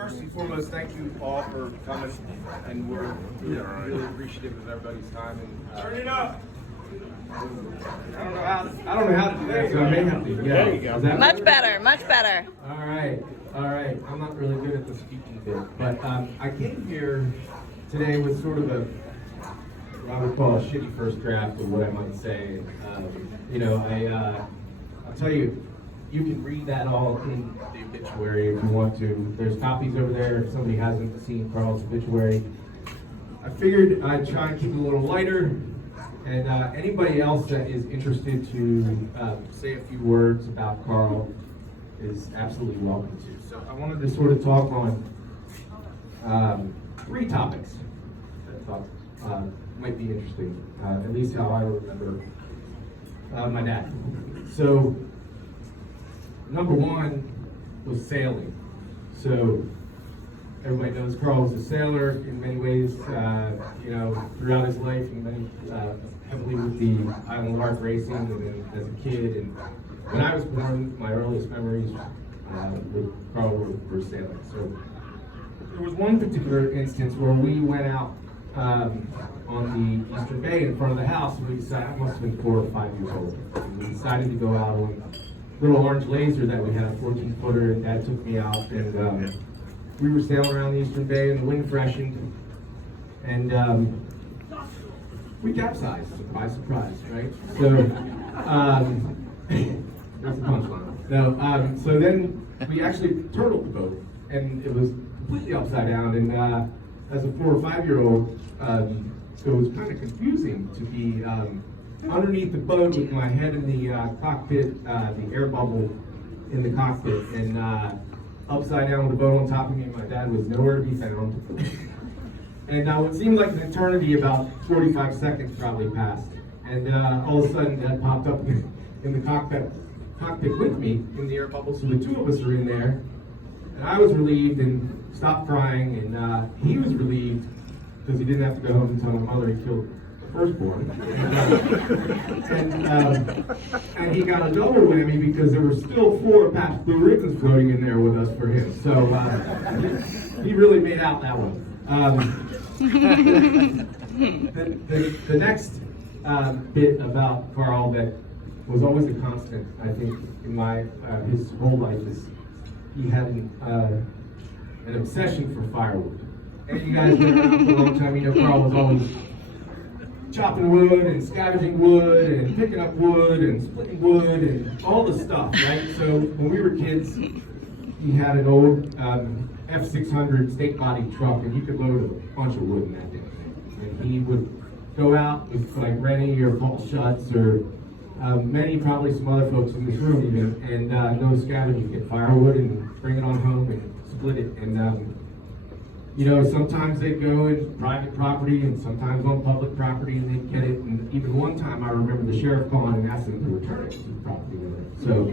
first and foremost, thank you all for coming, and we're really appreciative of everybody's time. And turn it up. I don't know how to do that, so I may have to. Yeah. There you go. Much better, much better. All right. I'm not really good at the speaking bit, but I came here today with sort of what I would call a shitty first draft of what I might say. I'll tell you, you can read that all in the obituary if you want to. There's copies over there if somebody hasn't seen Carl's obituary. I figured I'd try and keep it a little lighter, and anybody else that is interested to say a few words about Carl is absolutely welcome to. So I wanted to sort of talk on 3 topics that I thought might be interesting, at least how I remember my dad. So, number 1 was sailing. So, everybody knows Carl was a sailor in many ways, throughout his life, and heavily with the Island Lark racing and then as a kid. And when I was born, my earliest memories with Carl were sailing. So, there was one particular instance where we went out on the Eastern Bay in front of the house, and we decided, I must have been 4 or 5 years old. And we decided to go out on a little orange laser that we had, a 14-footer, and Dad took me out, and we were sailing around the Eastern Bay, and the wind freshened, and we capsized, surprise, right? So, that's the punchline. No, so then we actually turtled the boat, and it was completely upside down, and as a 4 or 5-year-old, so it was kind of confusing to be underneath the boat with my head in the cockpit, the air bubble in the cockpit, and upside down with the boat on top of me. My dad was nowhere to be found. And what seemed like an eternity, about 45 seconds probably passed. And all of a sudden, Dad popped up in the cockpit with me in the air bubble. So the 2 of us are in there. And I was relieved and stopped crying, and he was relieved because he didn't have to go home and tell my mother he killed the firstborn. And he got a double whammy because there were still 4 Pabst Blue Ribbons floating in there with us for him. So he really made out that one. The next bit about Carl that was always a constant, I think, in his whole life is he had an obsession for firewood. And you guys been around for a long time, you know Carl was always chopping wood and scavenging wood and picking up wood and splitting wood and all the stuff, right? So when we were kids, he had an old F600 state body truck, and you could load a bunch of wood in that thing. And he would go out with like Rennie or Paul Schutz or many, probably some other folks in this room even, and go scavenging, get firewood and bring it on home and split it. And sometimes they'd go in private property and sometimes on public property, and they'd get it. And even one time I remember the sheriff calling and asking them to return it to the property owner. So,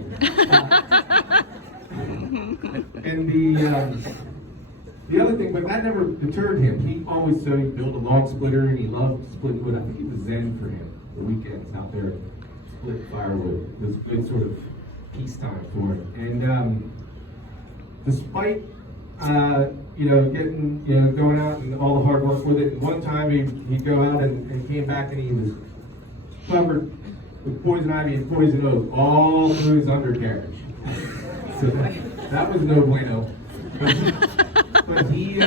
and the other thing, but that never deterred him. He always said he built a log splitter and he loved splitting wood. I think it was zen for him. The weekends out there, split firewood. It was a good sort of peacetime for him. And despite going out and all the hard work with it. And one time he'd go out and came back and he was covered with poison ivy and poison oak all through his undercarriage. So that was no bueno. But he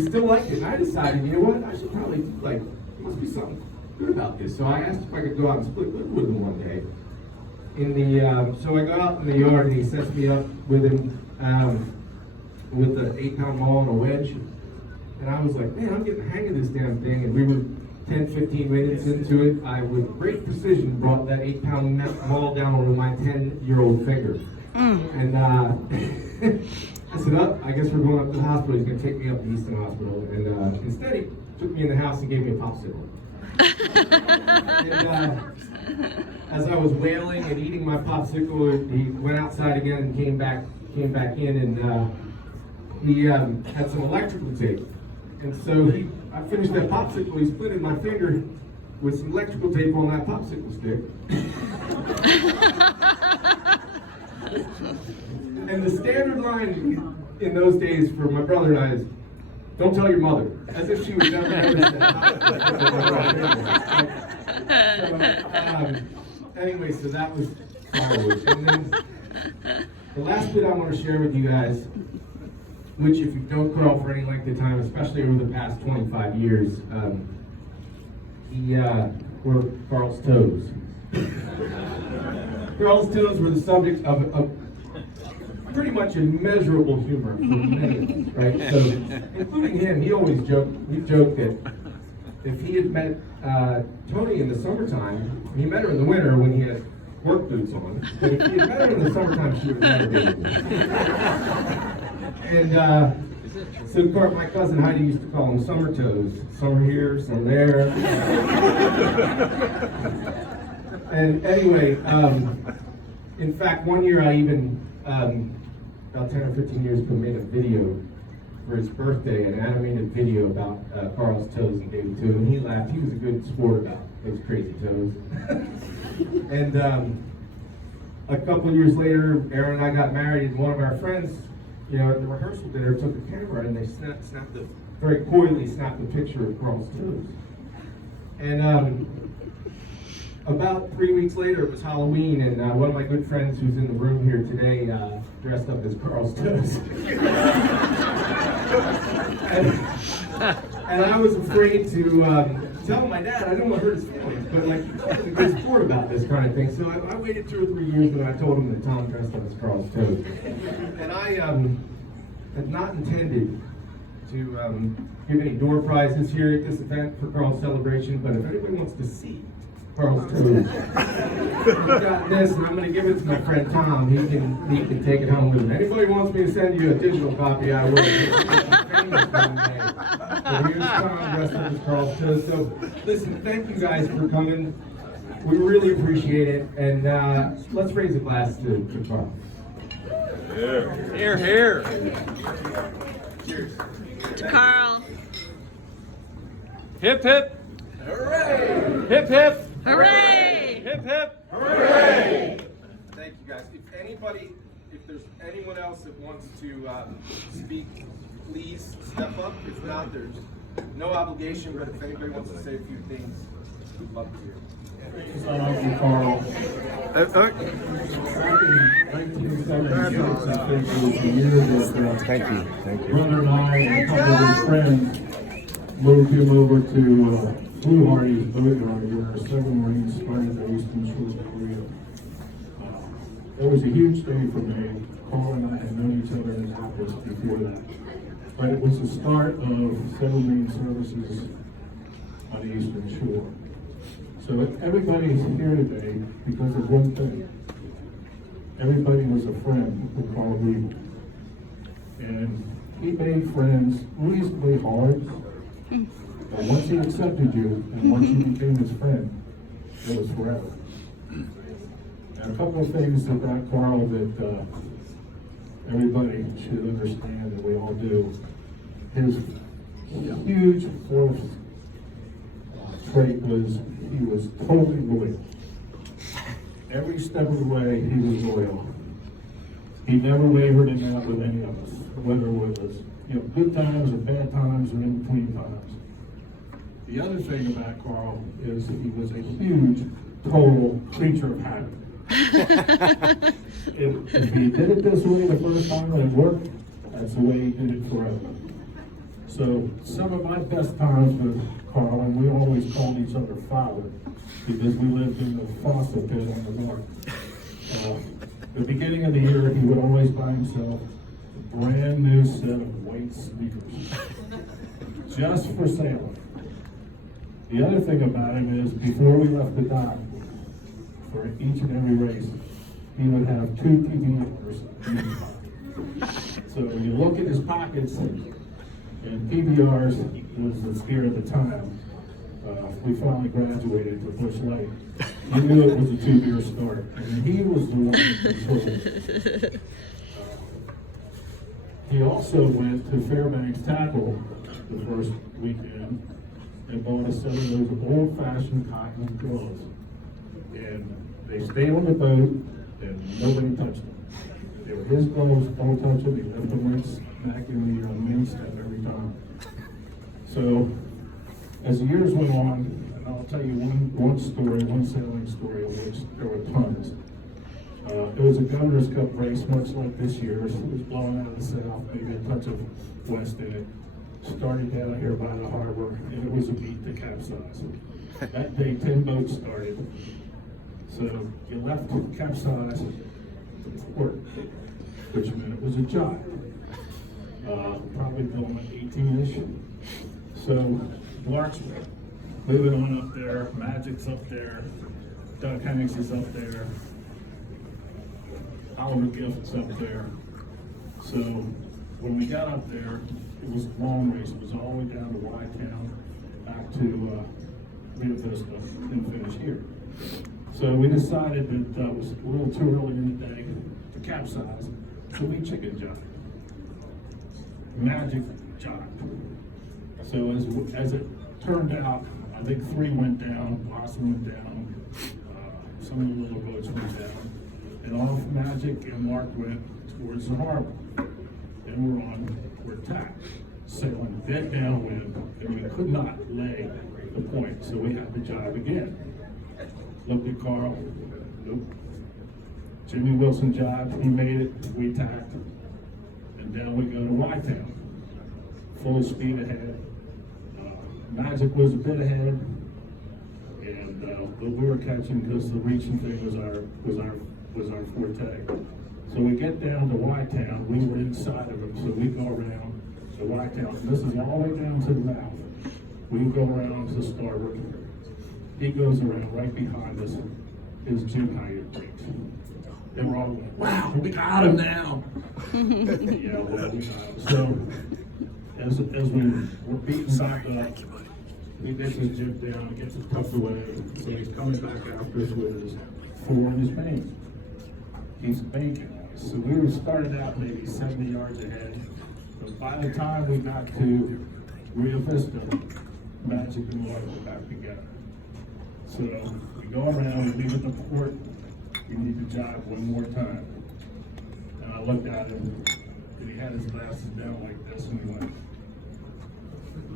still liked it. And I decided, you know what, I should probably there must be something good about this. So I asked if I could go out and split wood with him one day. So I go out in the yard and he sets me up with him. With the 8-pound maul and a wedge. And I was like, man, I'm getting the hang of this damn thing. And we were 10, 15 minutes into it. I, with great precision, brought that 8-pound maul down with my 10-year-old finger. And I said, I guess we're going up to the hospital. He's going to take me up to Easton Hospital. And instead, he took me in the house and gave me a popsicle. And as I was wailing and eating my popsicle, he went outside again and came back in, and he had some electrical tape. And so I finished that popsicle, he split in my finger with some electrical tape on that popsicle stick. And the standard line in those days for my brother and I is, don't tell your mother, as if she would never notice that. Anyway, so that was fireworks. And then the last bit I want to share with you guys, which if you don't Carl for any length of time, especially over the past 25 years, were Carl's toes. Carl's toes were the subject of pretty much immeasurable humor for many, right? So, including him, he joked that if he had met Tony in the summertime, he met her in the winter when he had work boots on, but if he had met her in the summertime, she would have never been. And so my cousin Heidi used to call him summer toes. Some are here, some there. And anyway, in fact, one year I even, about 10 or 15 years ago, made a video for his birthday, an animated video about Carl's toes and David too, and he laughed. He was a good sport about those crazy toes. And a couple of years later, Aaron and I got married, and one of our friends, you know, at the rehearsal dinner, took a camera and they very coyly snapped a picture of Carl's toes. And about 3 weeks later, it was Halloween, and one of my good friends who's in the room here today dressed up as Carl's toes. and I was afraid to tell my dad. I didn't want to hurt his feelings, but like, he wasn't a good sport about this kind of thing. So I waited 2 or 3 years, and I told him that Tom dressed up as Carl's toes. And I had not intended to give any door prizes here at this event for Carl's celebration, but if anybody wants to see Carl's toes, I've got this, and I'm going to give it to my friend Tom. He can take it home with him. Anybody wants me to send you a digital copy, I will. So here's Tom dressed up as Carl's toes. So listen, thank you guys for coming. We really appreciate it, and let's raise a glass to Carl. Here, here. Cheers. To Carl. Hip, hip. Hooray! Hip, hip. Hooray! Hip, hip. Hooray! Thank you guys. If there's anyone else that wants to speak, please step up. If not, there's no obligation, but if anybody wants to say a few things, we'd love to hear. Thank you, Carl. Back in 1976, I think it was the year that Thank you. brother and I and a couple of his friends moved him over to Blue Hardy's boatyard where several Marines started the Eastern Shore of Korea. It was a huge day for me. Carl and I had known each other in Annapolis before that. But it was the start of several Marine services on the Eastern Shore. So everybody's here today because of one thing. Everybody was a friend with Carl Reed. And he made friends reasonably hard. But once he accepted you, and once you became his friend, it was forever. And a couple of things about Carl that everybody should understand, that we all do. His huge fourth trait was he was totally loyal. Every step of the way, he was loyal. He never wavered in that with any of us, whether it was good times or bad times or in between times. The other thing about Carl is he was a huge, total creature of habit. if he did it this way the first time and it worked, that's the way he did it forever. So some of my best times with Carl, and we always called each other father because we lived in the fossil pit on the north. The beginning of the year, he would always buy himself a brand new set of white sneakers, just for sale. The other thing about him is, before we left the dock, for each and every race, he would have 2 PBRs in his pocket. So when you look at his pockets, and PBRs was the scare of the time. We finally graduated to Bush Light. He knew it was a 2-year start, and he was the one that controlled it. He also went to Fairbanks Tackle the first weekend and bought a set of those old-fashioned cotton pillows. And they stayed on the boat, and nobody touched them. They were his balls, don't touch them, he left them right smack in the main step every time. So, as the years went on, and I'll tell you one story, one sailing story, of which there were tons. It was a Governor's Cup race, much like this year's. It was blowing out of the south, maybe a touch of west in it. Started down here by the harbor, and it was a beat to capsize. That day, 10 boats started. So you left capsize to port, which meant it was a jibe. Probably going like 18-ish. So Lark's moving on up there, Magic's up there, Doug Hanks is up there, Oliver Gift's up there. So when we got up there, it was a long race. It was all the way down to Y-Town, back to Rio Vista, and finish here. So we decided that it was a little too early in the day to capsize, so we chicken jive. Magic jive. So as it turned out, I think 3 went down, Blossom went down, some of the little boats went down, and off Magic and Mark went towards the harbor. And we're tacked, sailing dead downwind, and we could not lay the point, so we had to jive again. Looked at Carl, nope. Jimmy Wilson jived, he made it, we tacked, and down we go to Y-Town. Full speed ahead. Magic was a bit ahead, and but we were catching because the reaching thing was our forte. So we get down to Y-Town, we were inside of him, so we go around to Y-Town. This is all the way down to the mouth. We go around to starboard. He goes around right behind us. His Jim Haggard breaks. And we're all going, wow, we got him now. Yeah, well, we got him. So as we were beaten back up, he gets his jib down, gets it tucked away. So he's coming back after us with his 4 in his bank. He's banking. So we were started out maybe 70 yards ahead. But by the time we got to Rio Vista, Magic and Mark were back together. So we go around, we leave at the port, we need to jive one more time. And I looked at him, and he had his glasses down like this, and he went,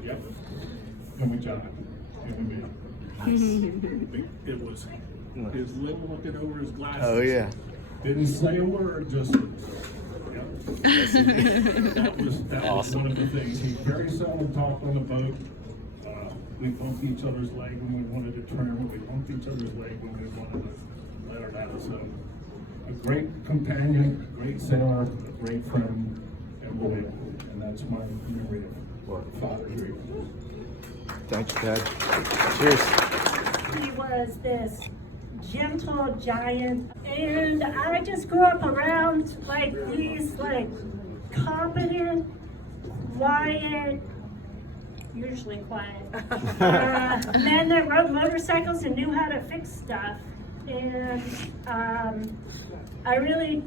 yep. And we jived, and we made it. It was his lip looking over his glasses. Oh yeah. Didn't say a word, just, yep. That was Awesome. one of the things. He very seldom talked on the boat. We bumped each other's leg when we wanted to trim. We bumped each other's leg when we wanted to let her out. So, a great companion, a great sailor, a great friend, and loyal. And that's my memory of Father Drew. Thank you, Dad. Cheers. He was this gentle giant, and I just grew up around like these competent, quiet, usually quiet, men that rode motorcycles and knew how to fix stuff. And I really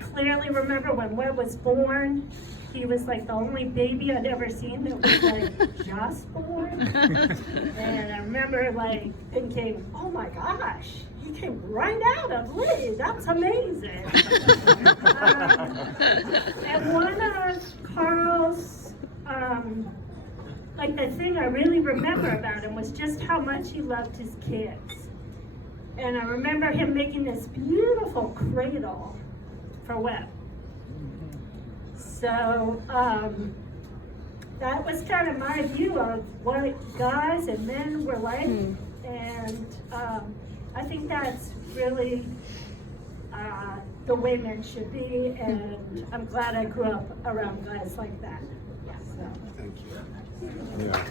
clearly remember when Webb was born. He was like the only baby I'd ever seen that was like just born. And I remember like thinking, oh my gosh, he came right out of Lee. That's amazing. And one of Carl's, like the thing I really remember about him was just how much he loved his kids. And I remember him making this beautiful cradle for Webb. So that was kind of my view of what guys and men were like. And I think that's really the way men should be. And I'm glad I grew up around guys like that. So. Thank you. You're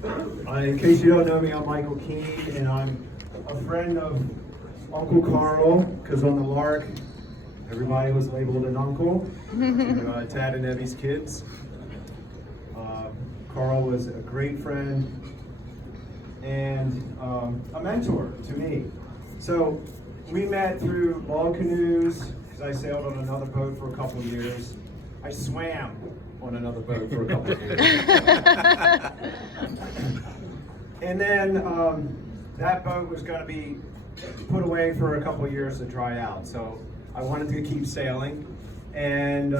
good. In case you don't know me, I'm Michael Keene, and I'm a friend of Uncle Carl, because on the Lark, everybody was labeled an uncle, Tad and Evie's kids. Carl was a great friend and a mentor to me. So we met through log canoes, because I sailed on another boat for a couple of years. I swam on another boat for a couple of years. And then that boat was going to be put away for a couple of years to dry out. So I wanted to keep sailing, and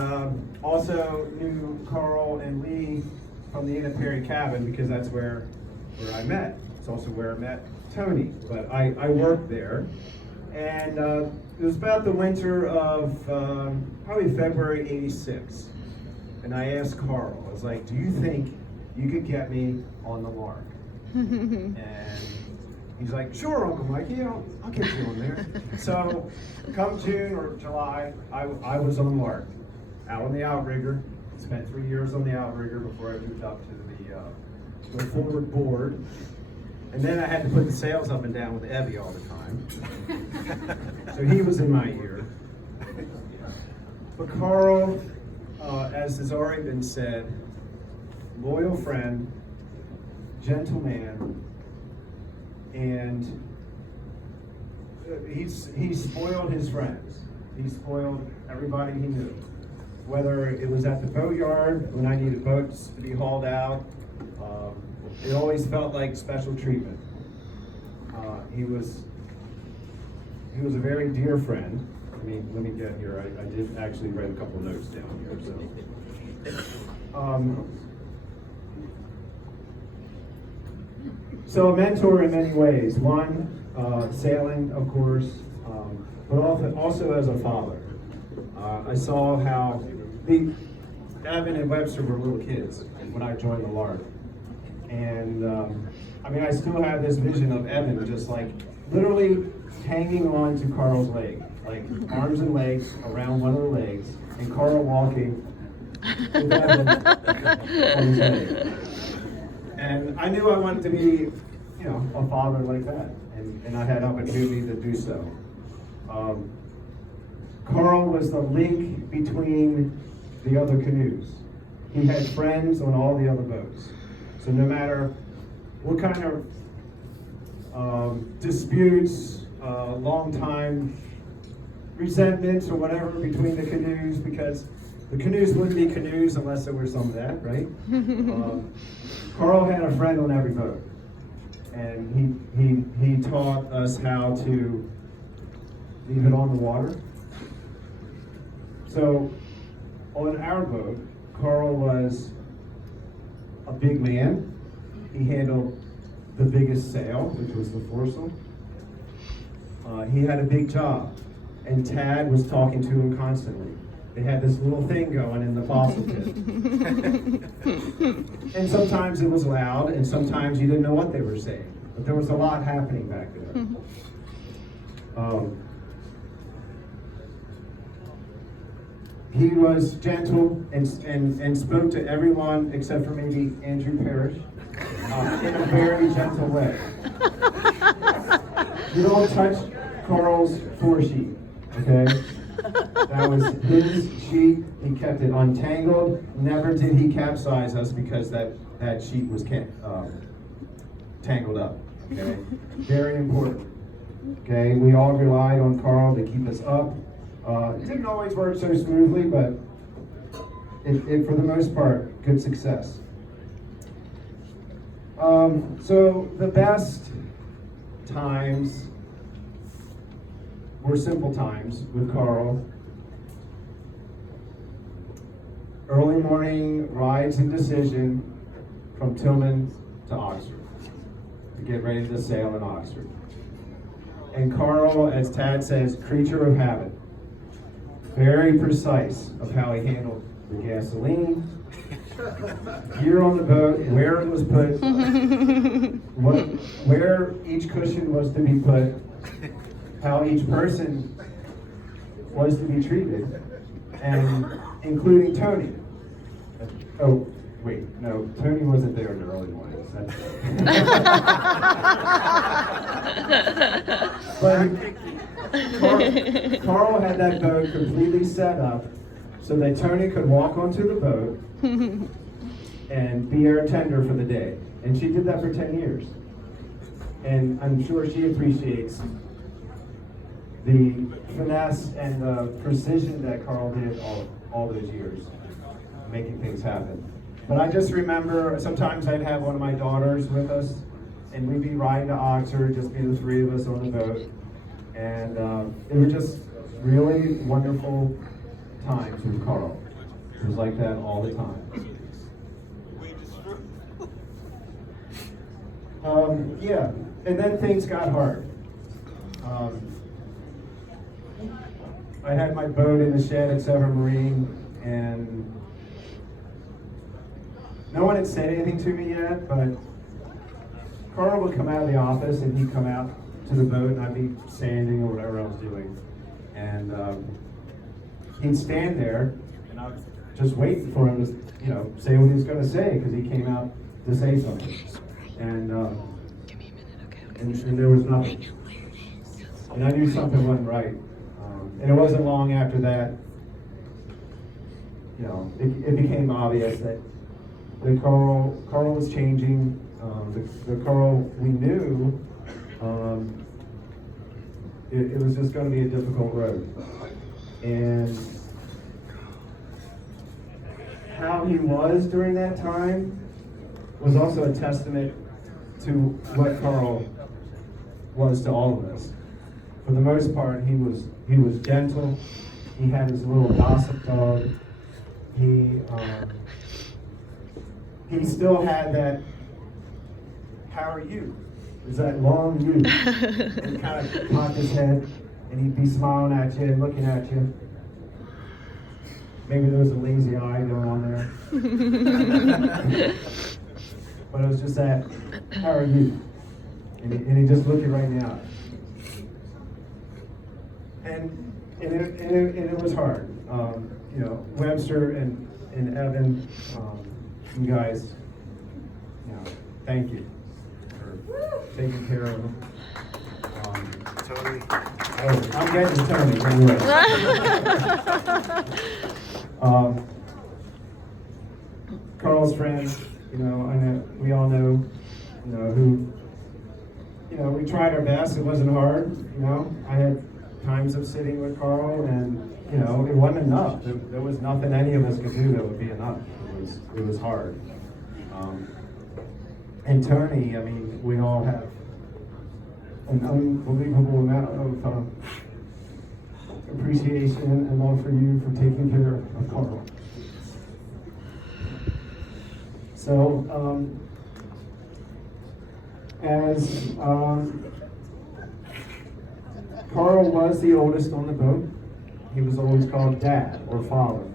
also knew Carl and Lee from the Inn at Perry Cabin because that's where I met. It's also where I met Tony, but I worked there. And it was about the winter of probably February '86. And I asked Carl, I was like, do you think you could get me on the Lark? And he's like, sure, Uncle Mikey, I'll get you on there. So come June or July, I was on Lark, out on the outrigger. Spent 3 years on the outrigger before I moved up to the forward board. And then I had to put the sails up and down with Evie all the time. So he was in my ear. But Carl, as has already been said, loyal friend, gentleman, and he spoiled his friends. He spoiled everybody he knew. Whether it was at the boatyard when I needed boats to be hauled out, it always felt like special treatment. He was a very dear friend. I mean, let me get here. I did actually write a couple notes down here. So a mentor in many ways. One, sailing, of course, but also as a father. I saw how Evan and Webster were little kids when I joined the Lark. And I mean, I still have this vision of Evan just like literally hanging on to Carl's leg, like arms and legs around one of the legs, and Carl walking with Evan on his leg. And I knew I wanted to be, a father like that, and I had opportunity to do so. Carl was the link between the other canoes. He had friends on all the other boats. So no matter what kind of disputes, long time resentments or whatever between the canoes, because the canoes wouldn't be canoes unless there was some of that, right? Carl had a friend on every boat, and he taught us how to leave it on the water. So on our boat, Carl was a big man. He handled the biggest sail, which was the foresail. He had a big job, and Tad was talking to him constantly. They had this little thing going in the fossil pit. And sometimes it was loud, and sometimes you didn't know what they were saying. But there was a lot happening back there. He was gentle and spoke to everyone except for maybe Andrew Parrish in a very gentle way. You don't touch Carl's foresheet, okay? That was his sheet. He kept it untangled. Never did he capsize us because that sheet was tangled up, okay? Very important, okay? We all relied on Carl to keep us up. It didn't always work so smoothly, but it for the most part, good success. So the best times were simple times with Carl. Early morning rides and decision from Tillman to Oxford to get ready to sail in Oxford. And Carl, as Tad says, creature of habit. Very precise of how he handled the gasoline, gear on the boat, where it was put, where each cushion was to be put, how each person was to be treated, and including Tony. Oh, wait, no, Tony wasn't there in the early mornings. But Carl had that boat completely set up so that Tony could walk onto the boat and be our tender for the day. And she did that for 10 years. And I'm sure she appreciates the finesse and the precision that Carl did all those years, making things happen. But I just remember sometimes I'd have one of my daughters with us, and we'd be riding to Oxford, just be the three of us on the boat. And it was just really wonderful times with Carl. It was like that all the time. Yeah, and then things got hard. I had my boat in the shed at Severn Marine, and no one had said anything to me yet, but Carl would come out of the office and he'd come out to the boat and I'd be sanding or whatever I was doing. And he'd stand there and I was just waiting for him to, you know, say what he was going to say because he came out to say something. And, Give me a minute, okay? and there was nothing. And I knew something wasn't right. And it wasn't long after that, you know, it became obvious that Carl was changing. The Carl we knew, it was just going to be a difficult road. And how he was during that time was also a testament to what Carl was to all of us. For the most part, he was gentle. He had his little gossip dog. He still had that, how are you? It was that long you. He'd kind of cock his head and he'd be smiling at you and looking at you. Maybe there was a lazy eye going on there. But it was just that, how are you? And he just looked you right in the eye. And it was hard. You know, Webster and Evan, you guys, you know, thank you for taking care of them. Tony. Oh, I'm getting to Tony, anyway. Carl's friend, you know, I know we all know, you know, who, you know, we tried our best. It wasn't hard, you know. I had times of sitting with Carl, and you know, it wasn't enough. There was nothing any of us could do that would be enough. It was hard. And Tony, I mean, we all have an unbelievable amount of appreciation and love for you for taking care of Carl. So, as Carl was the oldest on the boat, he was always called Dad or Father,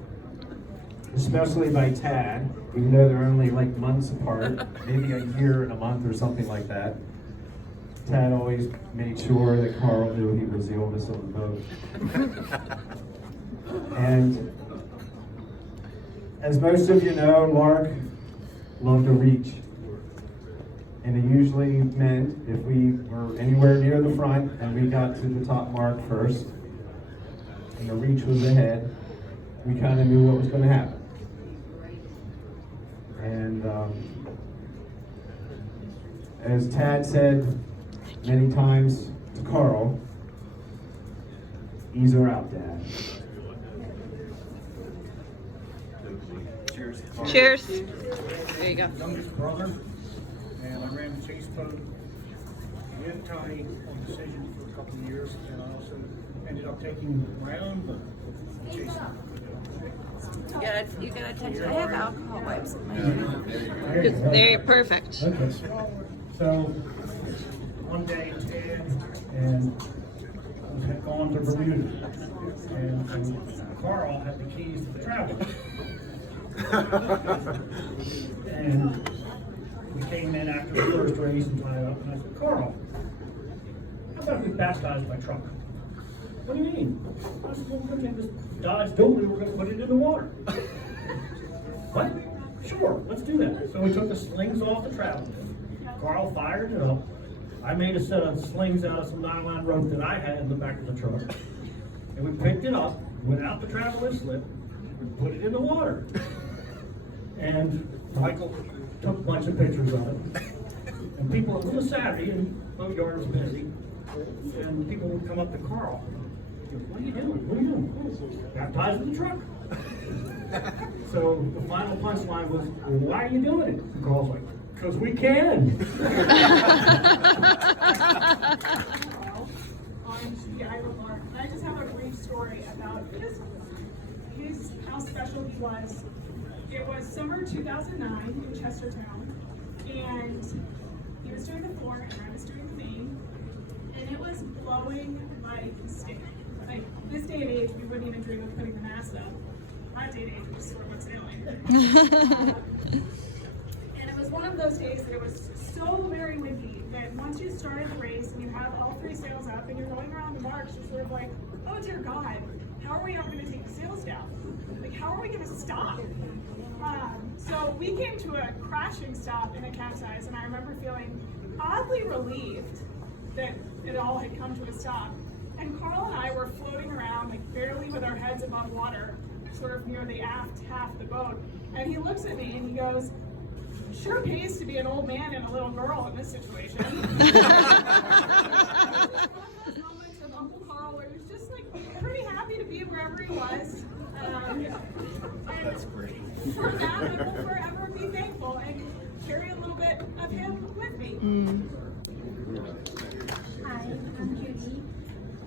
especially by Tad, even though they're only like months apart, maybe a year and a month or something like that. Tad always made sure that Carl knew he was the oldest on the boat. And as most of you know, Lark loved to reach. And it usually meant if we were anywhere near the front and we got to the top mark first, and the reach was ahead, we kind of knew what was going to happen. And as Tad said many times to Carl, ease her out, Dad. Cheers. Cheers. There you go. Youngest brother, and I ran the chase boat with Tony on decision for a couple of years, and I also ended up taking around the chase. You gotta touch it. I have alcohol wipes in my hand. There, perfect. Okay. So one day Ted and had gone to Bermuda, and Carl had the keys to the travel. And we came in after the first race and tied up, and I said, Carl, how about if we baptize my truck? What do you mean? I said, well, we're going to take this Dodge Dually, we're going to put it in the water. What? Sure, let's do that. So we took the slings off the travel. Carl fired it up. I made a set of slings out of some nylon rope that I had in the back of the truck. And we picked it up without the travel slip. We put it in the water. And Michael took a bunch of pictures of it. And people, it was a Saturday and boat yard was busy. And people would come up to Carl. What are you doing? What are you doing? Baptizing the truck. So the final punchline was, well, why are you doing it? And Carl's like, because we can. the Iowa Bar. I just have a brief story about his how special he was. It was summer 2009 in Chestertown, and he was doing the floor and I was doing the main, and it was blowing like steak. Like this day and age, we wouldn't even dream of putting the mast up. My day and age was sort of sailing. And it was one of those days that it was so very windy that once you started the race and you have all three sails up and you're going around the marks, you're sort of like, oh dear God, how are we not going to take the sails down? Like, how are we going to stop? So we came to a crashing stop in a capsize, and I remember feeling oddly relieved that it all had come to a stop. And Carl and I were floating around, like barely with our heads above water, sort of near the aft half of the boat. And he looks at me and he goes, sure pays to be an old man and a little girl in this situation. Moments of Uncle Carl where he was just like pretty happy to be wherever he was. That's great. For that, I will forever be thankful and carry a little bit of him with me. Hi, I'm Judy,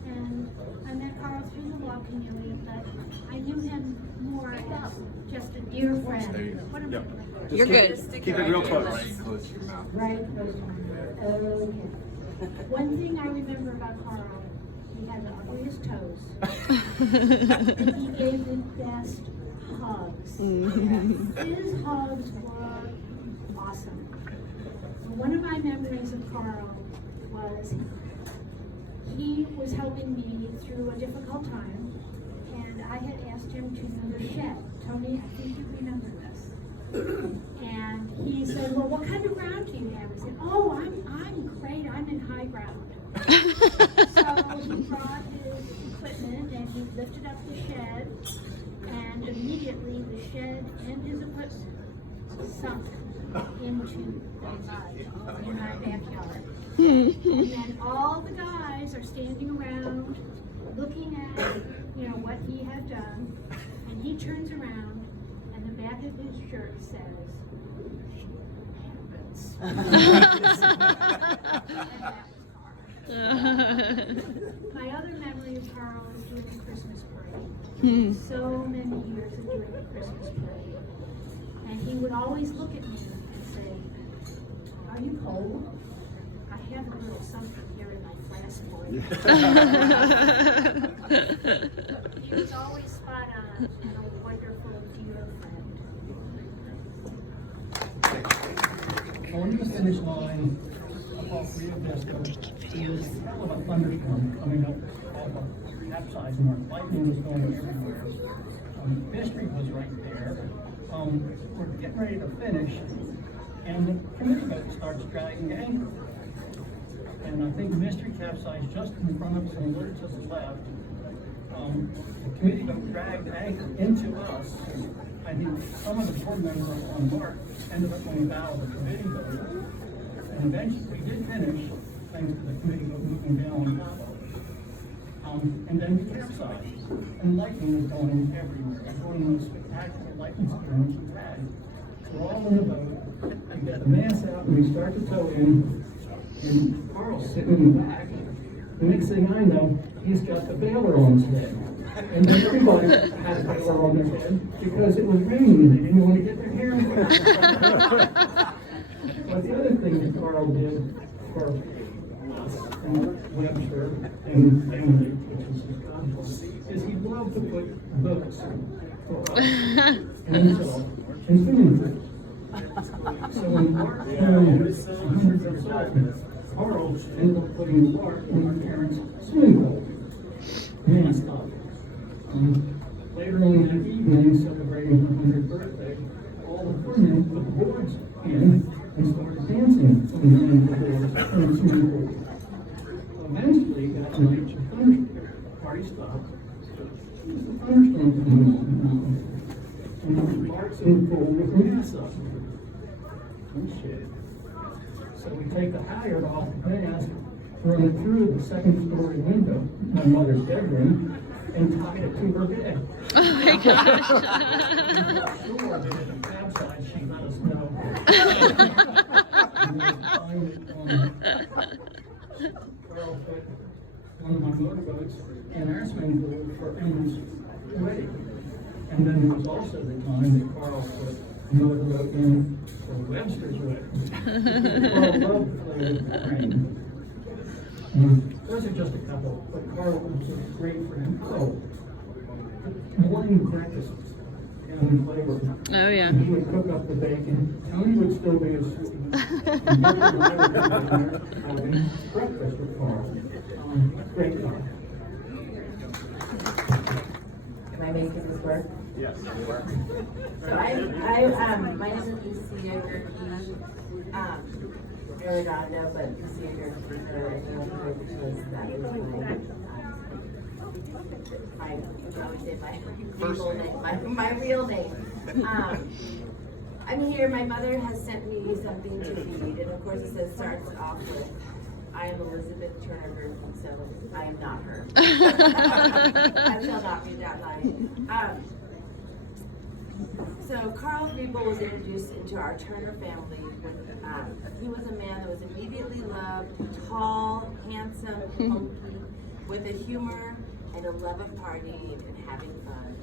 and I met Carl through the law community, but I knew him more as just a dear friend. What am I doing? You're good. Keep it real close. Right close to my mouth. Okay. One thing I remember about Carl, he had the ugliest toes. He gave the best hugs. His hugs were awesome. One of my memories of Carl was he was helping me through a difficult time, and I had asked him to move a shed. Tony, I think you remember this. And he said, well, what kind of ground do you have? I said, oh, I'm great, I'm in high ground. So he brought his equipment and he lifted up the shed, and immediately the shed and his equipment sunk into the mud in our backyard. And then all the guys are standing around looking at, what he had done, and he turns around and the back of his shirt says, My other memory of Carl is doing the Christmas parade. So many years of doing the Christmas parade. And he would always look at me and say, are you cold? I have a little something here in my flask for you. He was always spot on and a wonderful, dear friend. On the finish line off Rio Vista, there was a hell of a thunderstorm coming up off of capsizing. Our lightning was going everywhere. Mystery was right there. We're getting ready to finish, and the committee boat starts dragging anchor. And I think Mystery capsized just in front of us and a little to the left. The committee boat dragged anchor into us. I think some of the board members on Mark ended up going bow of the committee boat. And eventually we did finish, thanks to the committee boat moving down on top of us. And then we capsized. And lightning was going everywhere. It was one of the most spectacular lightning storms we've had. So we're all in the boat, we get the mast out, and we start to tow in, and Carl's sitting in the back. The next thing I know, he's got the baler on his head. And then everybody had a baler on their head because it was raining and they didn't want to get their hair wet. But the other thing that Carl did for us and Webster and family, which is his conflict, is he loved to put books for us and himself in swimming pools. So when Mark turned 100 years old, Carl ended up putting Mark in our parents' swimming pool. Masked up. Later on that evening, celebrating her 100th birthday, all the women put the boards in and started dancing in the boards in the swimming pool. Eventually, that night, the thunderstorm party stopped. The thunderstorm came on, and Mark's in the pool with the mask up. Oh shit. So we take the halyard off the mast, run it through the second-story window, my mother's bedroom, and tie it to her bed. Oh my gosh. Sure, that at the capside, she let us know. And we'll find it on Carl put one of my motorboats in our swimming pool for Emma's wedding. And then there was also the time that Carl put a motorboat in for Webster's wedding. Carl loved to play with the crane. Those are just a couple, but Carl was a great friend. Oh, morning breakfasts down in Flavor. Oh, yeah. He would cook up the bacon. Tony would still be asleep. And Mark and I would be down there having breakfast with Carl. Great guy. Am I making this work? Yes. So my name is Lucia Gerke. Arredondo, but Lucia Gerke for anyone who because that is I would say my legal name, my real name. I'm here. My mother has sent me something to read, and of course it starts off with, I am Elizabeth Turner Gerke, so I am not her. I shall not read that line. So Carl Griebel was introduced into our Turner family when he was a man that was immediately loved, tall, handsome, hokey, with a humor and a love of partying and having fun.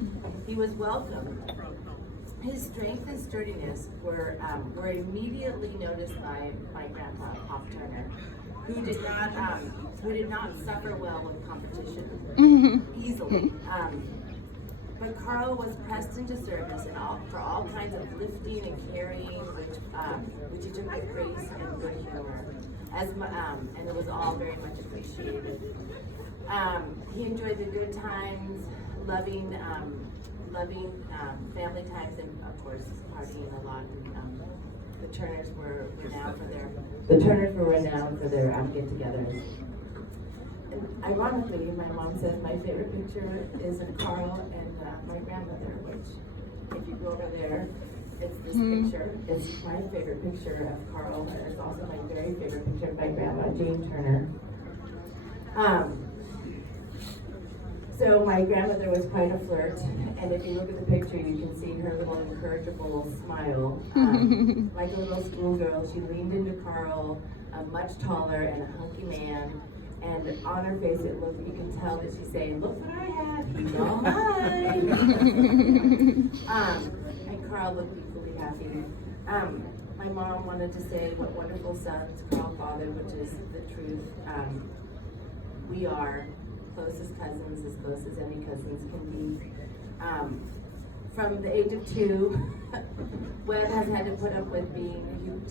He was welcome. His strength and sturdiness were immediately noticed by my grandpa, Pop Turner, who did not suffer well with competition easily. But Carl was pressed into service for all kinds of lifting and carrying, which he took with grace and good humor, and it was all very much appreciated. He enjoyed the good times, loving family times, and of course partying a lot. The Turners were renowned for their get-togethers. Ironically, my mom says my favorite picture is of Carl and my grandmother, which, if you go over there, it's this picture. It's my favorite picture of Carl, and it's also my very favorite picture of my grandma, Jane Turner. So my grandmother was quite a flirt, and if you look at the picture, you can see her little incorrigible smile. Like a little schoolgirl, she leaned into Carl, much taller and a hunky man. And on her face, you can tell that she's saying, "Look what I have, he's all mine." And Carl looked equally happy. My mom wanted to say what wonderful sons Carl fathered, which is the truth. We are closest cousins, as close as any cousins can be. From the age of 2, Webb has had to put up with he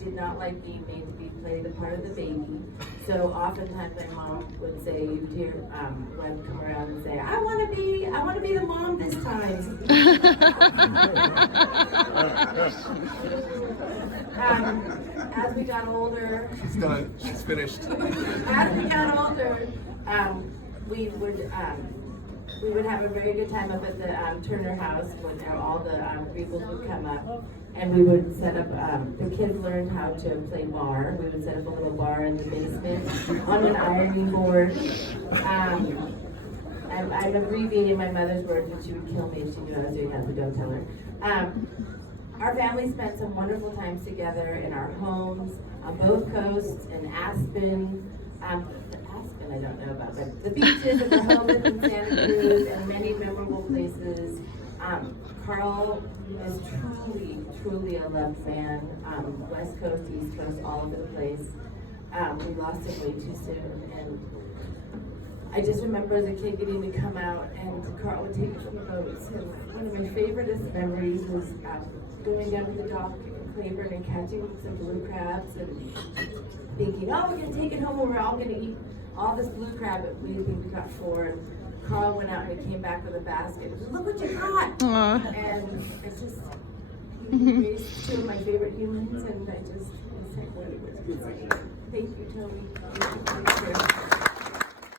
did not like being made to play the part of the baby. So oftentimes my mom would say, you'd hear Webb come around and say, I want to be the mom this time. As we got older, She's done. She's finished. as we got older, we would have a very good time up at the Turner house when all the Griebels would come up, and we would set up, the kids learned how to play bar. We would set up a little bar in the basement on an ironing board. I'm abbreviating my mother's words, but she would kill me if she knew I was doing that, but don't tell her. Our family spent some wonderful times together in our homes on both coasts, in Aspen. I don't know about, but the beaches of Rehoboth and Santa Cruz, and many memorable places. Carl is truly a loved man. West Coast, East Coast, all over the place. We lost him way too soon, and I just remember as a kid getting to come out, and Carl would take a few boats. And one of my favoriteest memories was going down to the dock in Claiborne and catching some blue crabs and thinking, oh, we're gonna take it home and we're all gonna eat all this blue crab. We think we got 4. And Carl went out and he came back with a basket. He said, look what you got! Aww. And it's just, he raised 2 of my favorite humans, and I just, it's like, what it was. Thank you, Tony. Thank you.